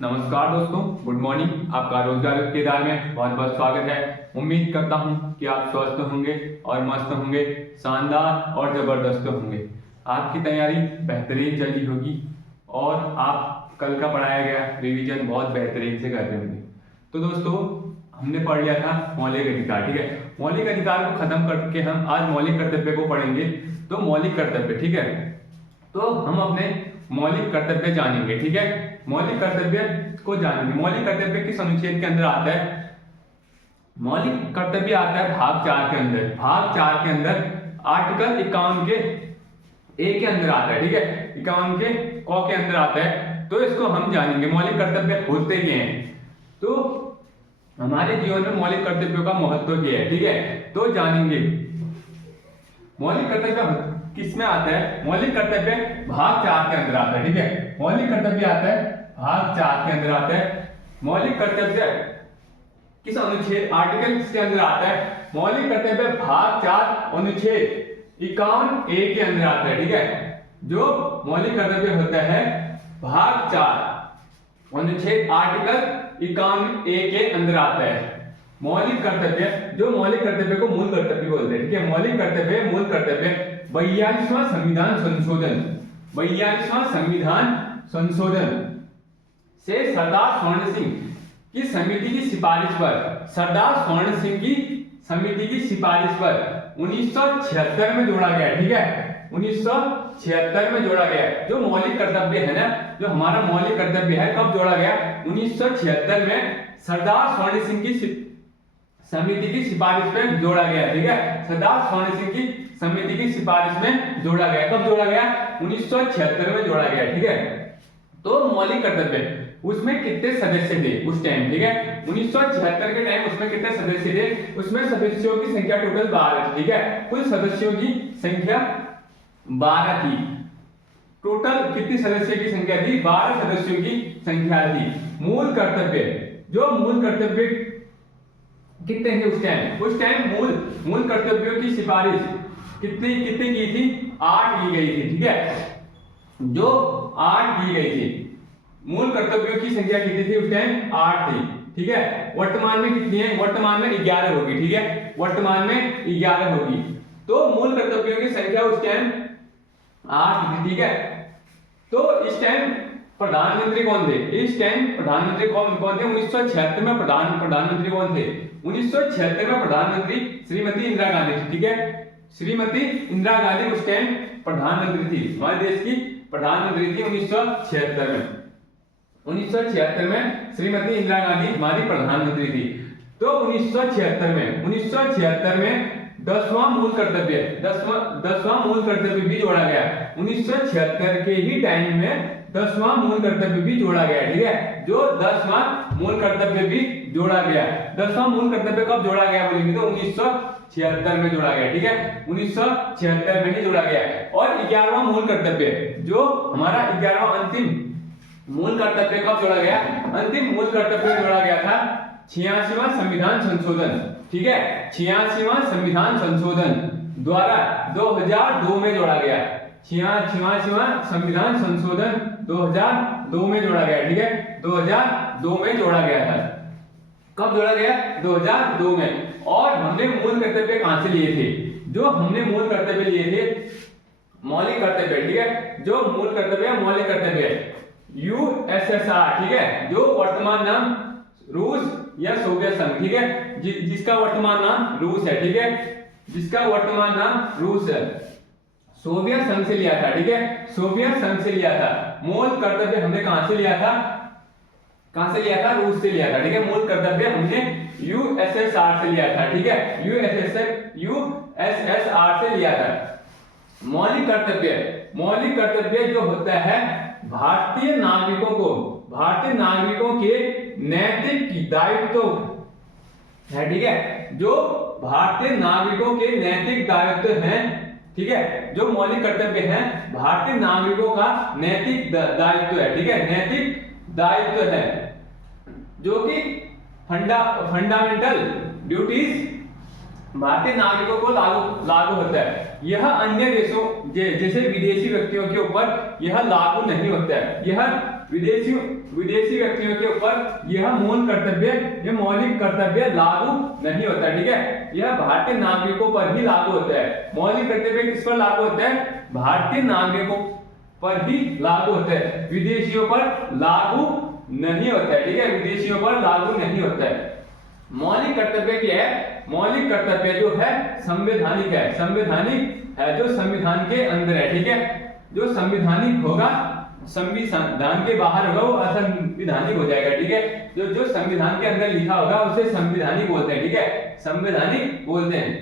नमस्कार दोस्तों, good morning. आपका रोजगार के दार में बहुत बहुत स्वागत है। उम्मीद करता हूं कि आप स्वस्थ होंगे और मस्त होंगे, शानदार और जबरदस्त होंगे। आपकी तैयारी बेहतरीन चली होगी और आप कल का पढ़ाया गया रिवीजन बहुत बेहतरीन से कर रहे होंगे। तो दोस्तों, हमने पढ़ लिया था मौलिक अधिकार, ठीक है। मौलिक अधिकार को खत्म करके हम आज मौलिक कर्तव्य को पढ़ेंगे। तो मौलिक कर्तव्य, ठीक है, तो हम अपने मौलिक कर्तव्य जानेंगे, ठीक है। मौलिक कर्तव्य को जानेंगे। मौलिक कर्तव्य किस अनुच्छेद के अंदर आता है? मौलिक कर्तव्य आता है भाग 4 के अंदर। भाग 4 के अंदर आर्टिकल 51 के ए के अंदर आता है, ठीक है। 51 के क के अंदर आता है। तो इसको हम जानेंगे। मौलिक कर्तव्य होते ही हैं, तो हमारे जीवन में मौलिक कर्तव्यों का महत्व क्या है, ठीक है, तो जानेंगे। मौलिक कर्तव्य किसमें आता है? मौलिक कर्तव्य भाग 4 के अंदर आता है, ठीक है। मौलिक कर्तव्य आता है भाग 4 के अंदर आता है। मौलिक कर्तव्य किस अनुच्छेद आर्टिकल के अंदर आता है? मौलिक कर्तव्य भाग 4 अनुच्छेद 51 ए के अंदर आता है, ठीक है। जो मौलिक कर्तव्य होता है भाग 4 अनुच्छेद आर्टिकल 51 ए के अंदर आता है। मौलिक कर्तव्य, जो मौलिक कर्तव्य को मूल कर्तव्य बोलते हैं, ठीक है। मौलिक कर्तव्य, मूल कर्तव्य 42वां संविधान संशोधन, 42वां संविधान संशोधन से सरदार स्वर्ण सिंह की समिति की सिफारिश पर, सरदार स्वर्ण सिंह की समिति की सिफारिश पर 1976 में जोड़ा गया, ठीक है। 1976 में जोड़ा गया। जो मौलिक कर्तव्य है ना, जो हमारा मौलिक कर्तव्य है, कब जोड़ा गया? 1976 में सरदार स्वर्ण सिंह की समिति की सिफारिश में जोड़ा गया, ठीक है। सरदार स्वर्ण सिंह की समिति की सिफारिश में जोड़ा गया। कब जोड़ा गया? 1976 में जोड़ा गया, ठीक है। तो मौलिक कर्तव्य, उसमें कितने सदस्य थे उस टाइम, ठीक है। 1976 के टाइम उसमें कितने सदस्य थे? उसमें सदस्यों की संख्या टोटल 12 थी, ठीक है। कुल सदस्यों की संख्या 12 थी। टोटल कितनी सदस्य की संख्या थी? 12 सदस्यों की संख्या थी। मूल कर्तव्य, जो मूल कर्तव्य कितने थे उस टाइम? उस टाइम मूल कर्तव्यों की सिफारिश कितनी कितनी की थी? 8 की गई थी, ठीक है। जो 8 की गई थी। मूल कर्तव्यों की संख्या कितनी थी उस टाइम? 8 थी, ठीक है। वर्तमान में कितनी है? वर्तमान में 11 होगी, ठीक है। वर्तमान में 11 होगी। तो मूल कर्तव्यों की संख्या उस टाइम 8 थी, ठीक है। तो इस टाइम प्रधानमंत्री कौन थे? इस टाइम प्रधानमंत्री कौन थे? 1976 में प्रधानमंत्री कौन थे? 1976 में प्रधानमंत्री श्रीमती इंदिरा गांधी थी, ठीक है। श्रीमती इंदिरा गांधी उस टाइम प्रधानमंत्री थी, हमारे देश की प्रधानमंत्री थी 1976 में। 1976 में श्रीमती इंदिरा गांधी हमारी प्रधानमंत्री थी। तो 1976 में 10वां मूल कर्तव्य, 10वां मूल कर्तव्य भी जोड़ा गया। 1976 के ही टाइम में 10वां मूल कर्तव्य भी जोड़ा गया, ठीक है। जो 10वां मूल कर्तव्य भी जोड़ा गया। 10वां मूल कर्तव्य कब जोड़ा गया बोलेंगे तो 1976 में जोड़ा गया, ठीक है। 1976 में ही जोड़ा गया। और 11वां मूल कर्तव्य, जो हमारा 11वां अंतिम मूल कर्तव्य कब जोड़ा गया? अंतिम मूल कर्तव्य जोड़ा गया था 86वां संविधान संशोधन, ठीक है। 86वां संविधान संशोधन द्वारा 2002 में जोड़ा गया। 86वां संविधान संशोधन 2002 में जोड़ा गया, ठीक है। 2002 में जोड़ा गया था। कब जोड़ा गया? 2002 में। और हमने मूल कर्तव्य कहां से लिए थे? जो हमने मूल कर्तव्य लिए थे मौलिक कर्तव्य, ठीक है। जो मूल कर्तव्य मौलिक कर्तव्य यूएसएसआर, ठीक है। जो वर्तमान नाम रूस या सोवियत संघ, ठीक है। जिसका वर्तमान नाम रूस है, ठीक है। जिसका वर्तमान नाम रूस है, सोवियत संघ से लिया था, ठीक है। सोवियत संघ से लिया था। मूल कर्तव्य हमने कहां से लिया था? कहां से लिया था? रूस से लिया था, ठीक है। मूल कर्तव्य हमने यूएसएसआर से लिया था, ठीक है। यूएसएसआर से लिया था। मौलिक कर्तव्य जो होता है भारतीय नागरिकों के नैतिक दायित्व है, ठीक है। जो भारतीय नागरिकों के नैतिक दायित्व हैं, ठीक है। जो मौलिक कर्तव्य हैं भारतीय नागरिकों का नैतिक दायित्व है, ठीक है। नैतिक दायित्व है, जो कि फंडामेंटल ड्यूटीज भारतीय नागरिकों को लागू होता है। यह अन्य देशों जैसे विदेशी व्यक्तियों के ऊपर यह लागू नहीं होता है। यह विदेशी व्यक्तियों के ऊपर यह मौलिक कर्तव्य लागू नहीं होता, ठीक है। यह भारतीय नागरिकों पर ही लागू होता है। मौलिक कर्तव्य किस पर लागू होता है? भारतीय नागरिकों पर ही लागू होता है, विदेशियों पर लागू नहीं होता है, ठीक है। विदेशियों पर लागू नहीं होता है। मौलिक कर्तव्य क्या है? मौलिक कर्तव्य जो है संवैधानिक है, संवैधानिक है, जो संविधान के अंदर है, ठीक है। जो संविधानिक होगा, संविधान के बाहर होगा वो असंवैधानिक हो जाएगा, ठीक है। जो संविधान के अंदर लिखा होगा उसे संवैधानिक बोलते हैं, ठीक है, संवैधानिक बोलते हैं।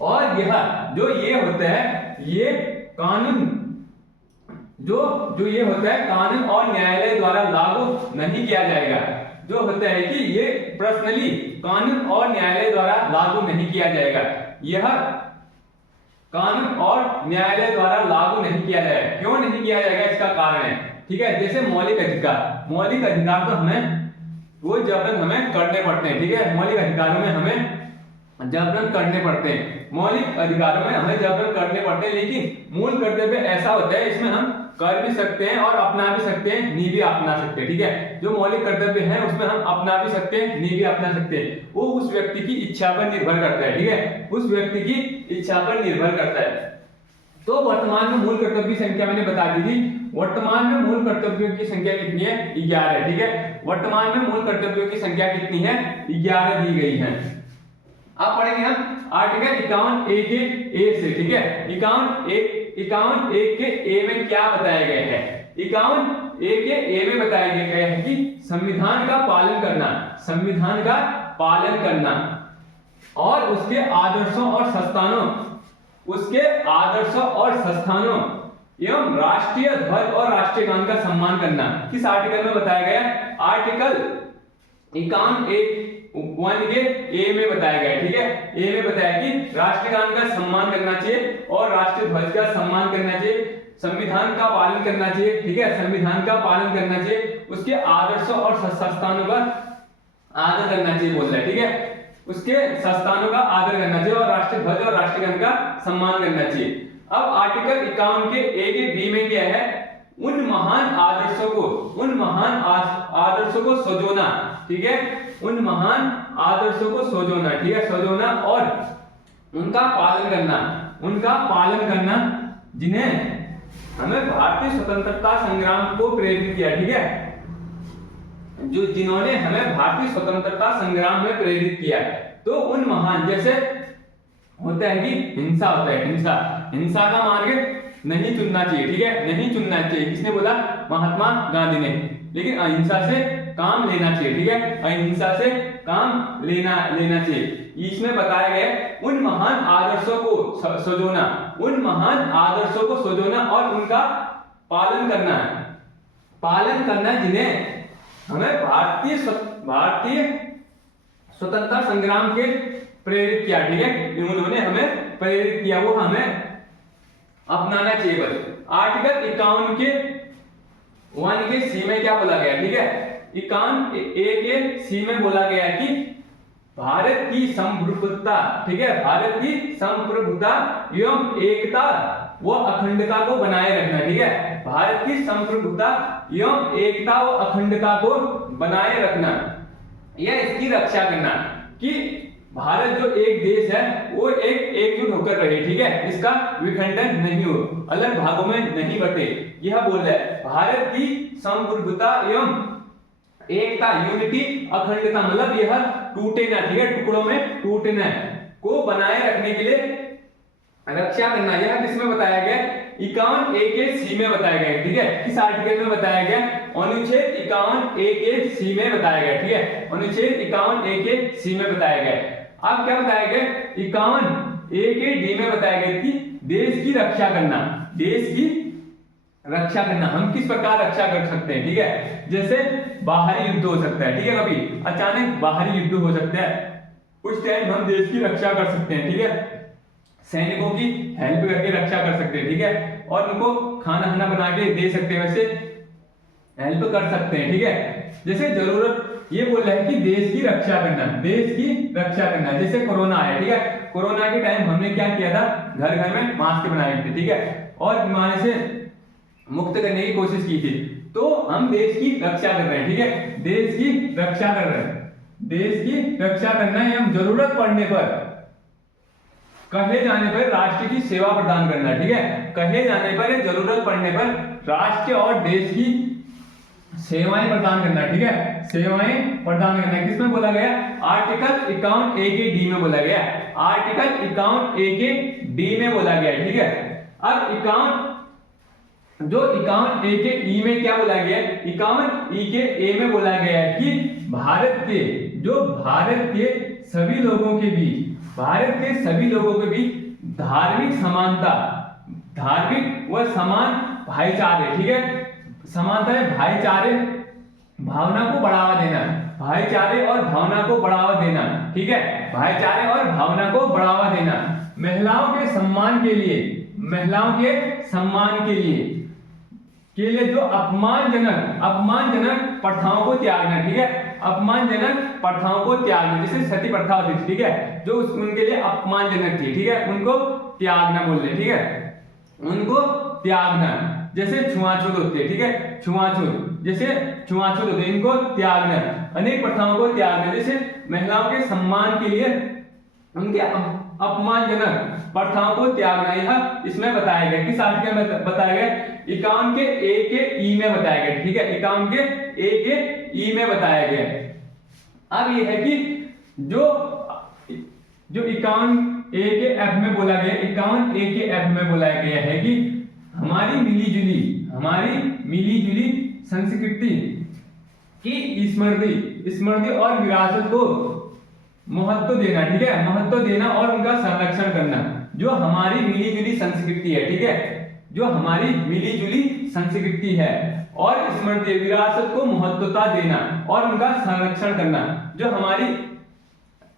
और यह जो ये होता है, ये कानून जो ये होता है कानून और न्यायालय द्वारा लागू नहीं किया जाएगा। जो होता है कि ये पर्सनली कानून और न्यायालय द्वारा लागू नहीं किया जाएगा। यह कानून और न्यायालय द्वारा लागू नहीं किया जाएगा। क्यों नहीं किया जाएगा? इसका कारण है, ठीक है। जैसे मौलिक अधिकार तो हमें वो जबरन हमें करने पड़ते हैं, ठीक है। मौलिक अधिकारों में हमें जबरन करने पड़ते हैं, मौलिक अधिकारों में हमें जबरन करने पड़ते हैं। लेकिन मूल कर्तव्य ऐसा होता है, इसमें हम कर भी सकते हैं और अपना भी सकते हैं, नहीं भी अपना सकते हैं, ठीक है। जो मौलिक कर्तव्य है उसमें हम अपना भी सकते हैं, नहीं भी अपना सकते हैं। वो उस व्यक्ति की इच्छा पर निर्भर करता है, ठीक है, उस व्यक्ति की इच्छा पर निर्भर करता है। तो वर्तमान में मूल कर्तव्य की संख्या मैंने बता दी थी। वर्तमान में मूल कर्तव्यों की संख्या कितनी है? 11, ठीक है। वर्तमान में मूल कर्तव्यों की संख्या कितनी है? 11 दी गई है। अब पढ़ेंगे हम आर्टिकल 51A के ए से, ठीक है। 51A के ए में क्या बताया गया है? 51A के ए में बताया गया है कि संविधान का पालन करना, संविधान का पालन करना और उसके आदर्शों और संस्थानों एवं राष्ट्रीय ध्वज और राष्ट्रीय गान का सम्मान करना। किस आर्टिकल में बताया गया? आर्टिकल 51A के ए में बताया गया, ठीक है। ए में बताया कि राष्ट्रीय गान का सम्मान करना चाहिए और राष्ट्रीय ध्वज का सम्मान करना चाहिए, संविधान का पालन करना चाहिए, ठीक है, संविधान का पालन करना चाहिए, उसके आदर्शों और संस्थानों का आदर करना चाहिए बोल रहा है, ठीक है। उसके संस्थानों का आदर करना चाहिए और राष्ट्रीय ध्वज और राष्ट्रीय गान का सम्मान करना चाहिए। अब आर्टिकल 51 के ए के बी में क्या है? उन महान आदर्शों को सजोना, ठीक है, उन महान आदर्शों को सजोना, ठीक है, सजोना और उनका पालन करना जिन्हें हमें भारतीय स्वतंत्रता संग्राम को प्रेरित किया, ठीक है, जिन्होंने हमें भारतीय स्वतंत्रता संग्राम में प्रेरित किया। तो उन महान, जैसे होता है कि हिंसा होता है, हिंसा का मार्ग नहीं चुनना चाहिए, ठीक है, नहीं चुनना चाहिए। किसने बोला? महात्मा गांधी ने। लेकिन अहिंसा से काम लेना चाहिए, ठीक है, अहिंसा से काम लेना चाहिए। इसमें बताया गया उन महान आदर्शों को सजोना, उन महान आदर्शों को सजोना और उनका पालन करना जिन्हें हमें भारतीय स्वतंत्रता संग्राम के प्रेरित किया, ठीक है, उन्होंने हमें प्रेरित किया, वो हमें अपनाना चाहिए बस। आर्टिकल 51 के 1 के सी में क्या बोला गया, ठीक है, 51A के सी में बोला गया है कि भारत की संप्रभुता, ठीक है, भारत की संप्रभुता एवं एकता व अखंडता को बनाए रखना, ठीक है, भारत की संप्रभुता एवं एकता व अखंडता को बनाए रखना या इसकी रक्षा करना कि भारत जो एक देश है वो एकजुट होकर रहे, ठीक है, इसका विखंडन नहीं हो, अलग भागों में नहीं बटे। यह बोल रहा है भारत की संप्रभुता एवं एकता, यूनिटी, अखंडता, मतलब यह टूटे ना, ठीक है, टुकड़ों में टूटे ना को बनाए रखने के लिए रक्षा करना। यह किसमें बताया गया? 51A के सी में बताया गया, ठीक है। किस आर्टिकल में बताया गया? अनुच्छेद 51A के सी में बताया गया, ठीक है, अनुच्छेद 51A के सी में बताया गया। अब क्या बताया गया? 51A के डी में बताया गया कि देश की रक्षा करना, देश की रक्षा करना। हम किस प्रकार रक्षा कर सकते हैं, ठीक है, जैसे बाहरी युद्ध हो सकता है, ठीक है, कभी अचानक बाहरी युद्ध हो सकता है, उस टाइम हम देश की रक्षा कर सकते हैं, ठीक है, सैनिकों की हेल्प करके रक्षा कर सकते हैं, ठीक है, और उनको खाना बना के दे सकते हैं, वैसे हेल्प कर सकते हैं, ठीक है। जैसे जरूरत ये बोल रहा है कि देश की रक्षा करना, देश की रक्षा करना। जैसे कोरोना आया, ठीक है, कोरोना के टाइम हमने क्या किया था, घर घर में मास्क बनाए थे, ठीक है, और बीमारी से मुक्त करने की कोशिश की थी। तो हम देश की रक्षा कर रहे हैं, ठीक है, देश की रक्षा कर रहे हैं। देश की रक्षा करना एवं जरूरत पड़ने पर, कहे जाने पर राष्ट्र की सेवा प्रदान करना, ठीक है, कहे जाने पर, जरूरत पड़ने पर राष्ट्र और देश की सेवाएं प्रदान करना, ठीक है, सेवाएं प्रदान करना। किसमें बोला गया, आर्टिकल 51A के डी में बोला गया, आर्टिकल 51A के डी में बोला गया, ठीक है। अब 51A के ई में क्या बोला गया, 51E के ए में बोला गया है कि भारत के सभी लोगों के बीच, भारत के सभी लोगों के बीच धार्मिक समानता, धार्मिक व समान भाईचारे, ठीक है, समानता है भाईचारे भावना को बढ़ावा देना, भाईचारे और भावना को बढ़ावा देना, ठीक है, भाईचारे और भावना को बढ़ावा देना। महिलाओं के सम्मान के लिए, महिलाओं के सम्मान के लिए जो अपमानजनक प्रथाओं को त्यागना, ठीक है, अपमानजनक प्रथाओं को त्यागना। जैसे सती प्रथा होती थी, ठीक है, जो उनके लिए अपमानजनक थी, ठीक है, उनको त्यागना बोल रहे, ठीक है, उनको त्यागना। जैसे छुआछूत होती है, ठीक है, छुआछूत, जैसे छुआछूत होते हैं, इनको त्यागना, अनेक प्रथाओं को त्यागना। जैसे महिलाओं के सम्मान के लिए उनके अपमानजनक प्रथाओं को त्यागना, यह इसमें बताया गया। किस आर्टिकल में बताया गया, 51 के ए के ई में बताया गया, ठीक है, 51 के ए के ई में बताया गया। अब यह है कि जो 51A के एफ में बोला गया, 51A के एफ में बोला गया है कि हमारी मिलीजुली संस्कृति की स्मृति और विरासत को महत्व देना, ठीक है, महत्व देना और उनका संरक्षण करना। जो हमारी मिलीजुली संस्कृति है, ठीक है, जो हमारी मिलीजुली संस्कृति है और स्मृति विरासत को महत्वता देना और उनका संरक्षण करना। जो हमारी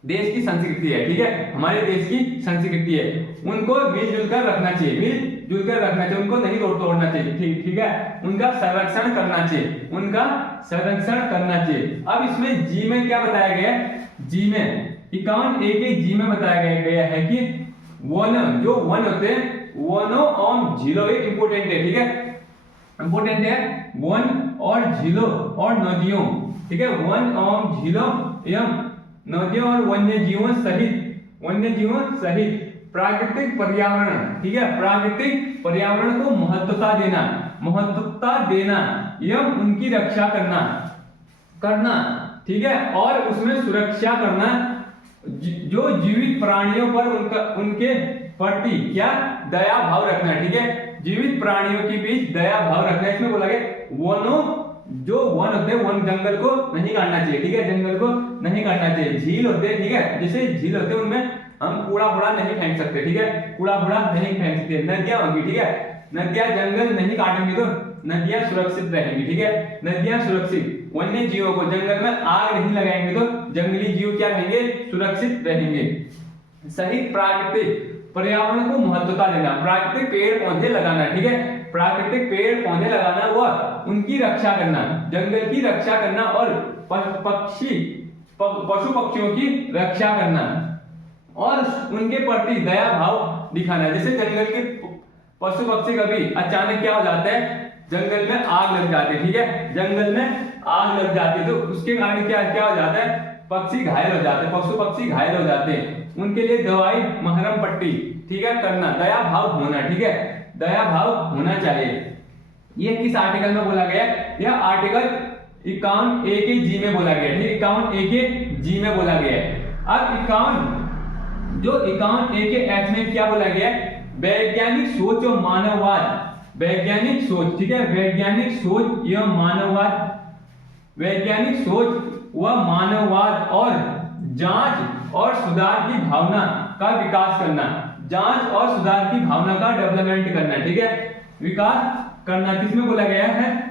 देश की संस्कृति है, ठीक है, हमारे देश की संस्कृति है, उनको मिलजुल कर रखना चाहिए, मिलजुल कर रखना चाहिए, उनको नहीं तोड़ना चाहिए, ठीक है, उनका संरक्षण करना चाहिए, उनका संरक्षण करना चाहिए। अब इसमें जी में क्या बताया गया है, जी में 51A के जी में बताया गया है कि वन, जो वन होते हैं, वनों और झीलों, एक इंपोर्टेंट है, ठीक है, इंपोर्टेंट है, वन और झीलों और नदियों, ठीक है, वन और झीलों एवं नदियों और वन्य जीवों सहित प्राकृतिक पर्यावरण, ठीक है, प्राकृतिक पर्यावरण को महत्वता देना एवं उनकी रक्षा करना, ठीक है, और उसमें सुरक्षा करना। जो जीवित प्राणियों पर उनके प्रति क्या दया भाव रखना, ठीक है, जीवित प्राणियों के बीच दया भाव रखना। इसमें बोला गया वनों, जो वन होते हैं, वन जंगल को नहीं काटना चाहिए, ठीक है, जंगल को नहीं काटना चाहिए। झील होते हैं, ठीक है, जैसे झील होते हैं उनमें हम कूड़ा नहीं फेंक सकते, ठीक है, कूड़ा नहीं फेंक सकते। नदियां होगी, ठीक है, नदियां जंगल नहीं काटेंगे तो नदियां सुरक्षित रहेंगी, ठीक है, नदियां सुरक्षित। वन्य जीवों को जंगल में आग नहीं लगाएंगे तो जंगली जीव क्या रहेंगे, सुरक्षित रहेंगे। सही प्राकृतिक पर्यावरण को महत्वता देना, प्राकृतिक पेड़ पौधे लगाना, ठीक है, प्राकृतिक पेड़ पौधे लगाना व उनकी रक्षा करना, जंगल की रक्षा करना और पशु पक्षियों की रक्षा करना और उनके प्रति दया भाव दिखाना। जैसे जंगल के पशु पक्षी कभी अचानक क्या हो जाता है, जंगल में आग लग जाती है, ठीक है, जंगल में आग लग जाती है तो उसके कारण क्या हो जाता है, पक्षी घायल हो जाते हैं, पशु पक्षी घायल हो जाते हैं, उनके लिए दवाई मरहम पट्टी, ठीक है, करना, दया भाव होना, ठीक है, दया भाव होना चाहिए। ये किस आर्टिकल में बोला गया, यह आर्टिकल 51A के जी में बोला गया, ठीक, 51A के जी में बोला गया है। अब 51A के एच में क्या बोला गया है, वैज्ञानिक सोच और मानववाद, वैज्ञानिक सोच, ठीक है, वैज्ञानिक सोच एवं मानववाद, वैज्ञानिक सोच व मानववाद और जांच और सुधार की भावना का विकास करना, जांच और सुधार की भावना का डेवलपमेंट करना, ठीक है, विकास करना। किसमें बोला गया है,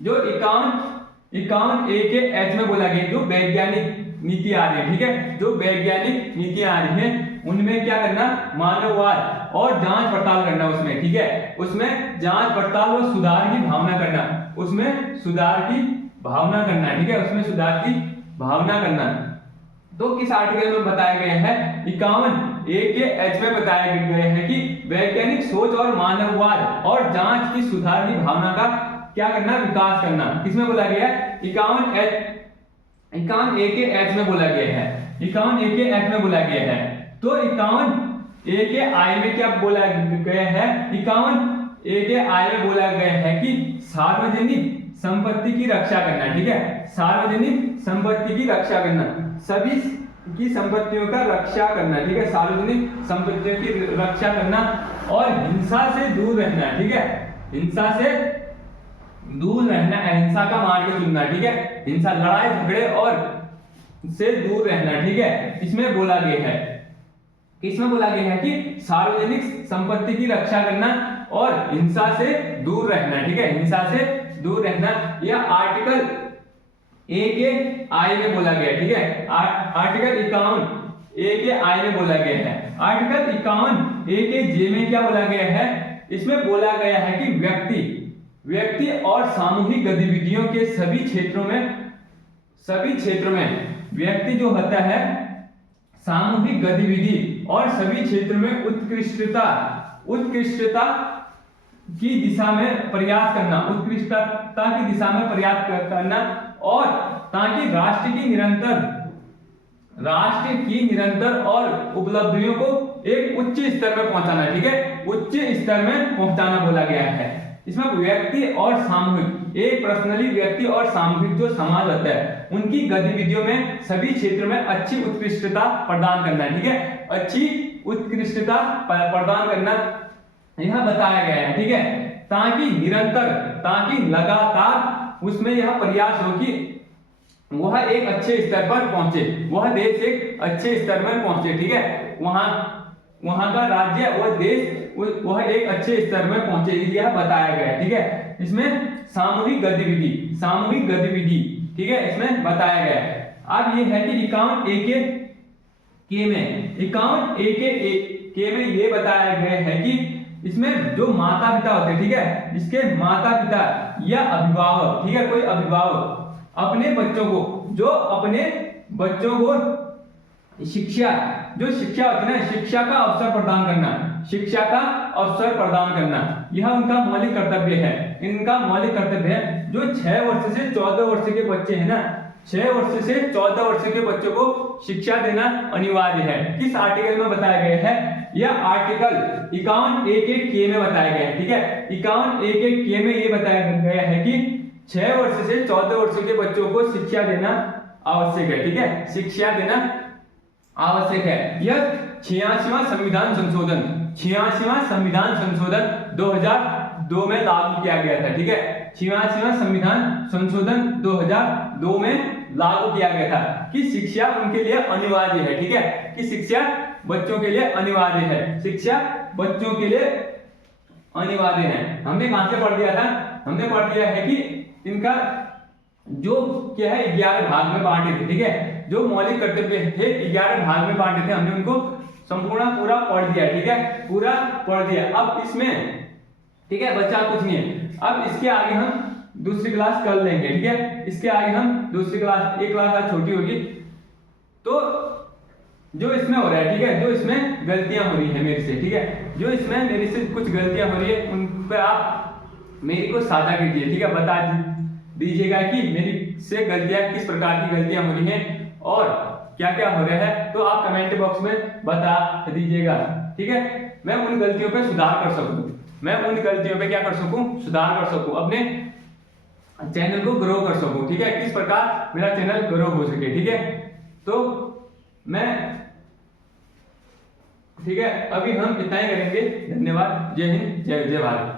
जो 51A के एच में बोला गया, जो वैज्ञानिक नीति आ रही है, ठीक है, जो वैज्ञानिक नीति आ रही है उनमें क्या करना, मानववाद और जांच पड़ताल करना, उसमें, ठीक है, उसमें जांच पड़ताल और सुधार की भावना करना, उसमें सुधार की भावना करना, ठीक है, उसमें सुधार की भावना करना। तो किस आर्टिकल में बताया गया है? 51A के एच में बताया गया है कि वैज्ञानिक सोच और मानववाद और जांच की सुधार की भावना का क्या करना? विकास करना। किसमें बोला गया है? 51A के एच में बोला गया है। 51A के एच में बोला गया है। तो 51A के आई में क्या बोला गया है? 51A के आई में बोला गया है कि सार्वजनिक संपत्ति की रक्षा करना, ठीक है, सार्वजनिक संपत्ति की रक्षा करना, सभी की संपत्तियों का रक्षा करना, ठीक है, सार्वजनिक संपत्तियों की रक्षा करना और हिंसा से दूर रहना, ठीक है, हिंसा से दूर रहना, अहिंसा का मार्ग चुनना, ठीक है, हिंसा, लड़ाई झगड़े और से दूर रहना, ठीक है, इसमें बोला गया है। इसमें बोला गया है कि सार्वजनिक संपत्ति की रक्षा करना और हिंसा से दूर रहना, ठीक है, हिंसा से दूर रहना। यह आर्टिकल ए के आई में बोला गया, ठीक है, आर्टिकल 51A के आई में बोला गया है। आर्टिकल 51A के जे में क्या बोला गया है? इसमें बोला गया है कि व्यक्ति और सामूहिक गतिविधियों के सभी क्षेत्रों में व्यक्ति जो होता है सामूहिक गतिविधि और सभी क्षेत्रों में उत्कृष्टता की दिशा में प्रयास करना, उत्कृष्टता की दिशा में प्रयास करना और ताकि राष्ट्र की निरंतर और उपलब्धियों को एक उच्च स्तर में पहुंचाना, ठीक है, उच्च स्तर में पहुंचाना बोला गया है। इसमें व्यक्ति और सामूहिक, एक पर्सनली व्यक्ति और सामूहिक जो समाज होता है उनकी गतिविधियों में सभी क्षेत्रों में अच्छी उत्कृष्टता प्रदान करना, ठीक है, अच्छी उत्कृष्टता प्रदान करना यह बताया गया है, ठीक है, ताकि लगातार उसमें यह प्रयास हो कि वह एक अच्छे स्तर पर पहुंचे, वह देश एक अच्छे स्तर में पहुंचे, ठीक है, वहां का राज्य, वह देश वह एक अच्छे स्तर में पहुंचे, यह बताया गया है, ठीक है। इसमें सामूहिक गतिविधि, ठीक है, इसमें बताया गया है। अब ये है कि 51A के में ये बताया गया है कि इसमें जो माता पिता होते हैं, ठीक है, इसके माता पिता या अभिभावक, ठीक है, कोई अभिभावक अपने बच्चों को शिक्षा होती है ना, शिक्षा का अवसर प्रदान करना, यह उनका मौलिक कर्तव्य है। इनका मौलिक कर्तव्य है। जो 6 वर्ष से 14 वर्ष के बच्चे हैं ना, 6 वर्ष से 14 वर्ष के बच्चों को शिक्षा देना अनिवार्य है। किस आर्टिकल में बताया गया है? यह आर्टिकल 51A के में बताया गया है, ठीक है, 51A के में ये बताया गया है कि 6 वर्ष से 14 वर्ष के बच्चों को शिक्षा देना आवश्यक है, ठीक है, शिक्षा देना आवश्यक है। यह 86वां संविधान संशोधन 2002 में लागू किया गया था, ठीक है, 86वां संविधान संशोधन 2002 में लागू किया गया था कि शिक्षा उनके लिए अनिवार्य है, ठीक है, कि शिक्षा बच्चों के लिए अनिवार्य है, शिक्षा बच्चों के लिए अनिवार्य है। हमने कहां से पढ़ दिया था? हमने पढ़ दिया है कि इनका जो क्या है 11 भाग में बांटे थे, ठीक है, जो मौलिक कर्तव्य थे 11 भाग में बांटे थे, हमने उनको संपूर्ण पूरा पढ़ दिया, ठीक है, पूरा पढ़ दिया। अब इसमें, ठीक है, बच्चा कुछ नहीं है। अब इसके आगे हम दूसरी क्लास कर लेंगे, ठीक है, इसके आगे हम दूसरी क्लास, एक क्लास आज छोटी होगी, तो जो इसमें हो रहा है, ठीक है, जो इसमें गलतियां हो रही है मेरे से, ठीक है, जो इसमें मेरे से कुछ गलतियां हो रही है उन पे आप मेरी को साझा कीजिए, ठीक है, बता दीजिएगा कि मेरी से गलतियां किस प्रकार की गलतियां हो रही हैं और क्या क्या हो रहा है, तो आप कमेंट बॉक्स में बता दीजिएगा, ठीक है, मैं उन गलतियों पे सुधार कर सकूं, मैं उन गलतियों पे क्या कर सकूं, सुधार कर सकूं, अपने चैनल को ग्रो कर सकूं, ठीक है, किस प्रकार मेरा चैनल ग्रो हो सके, ठीक है। तो मैं, ठीक है, अभी हम इतना ही करेंगे। धन्यवाद। जय हिंद, जय भारत।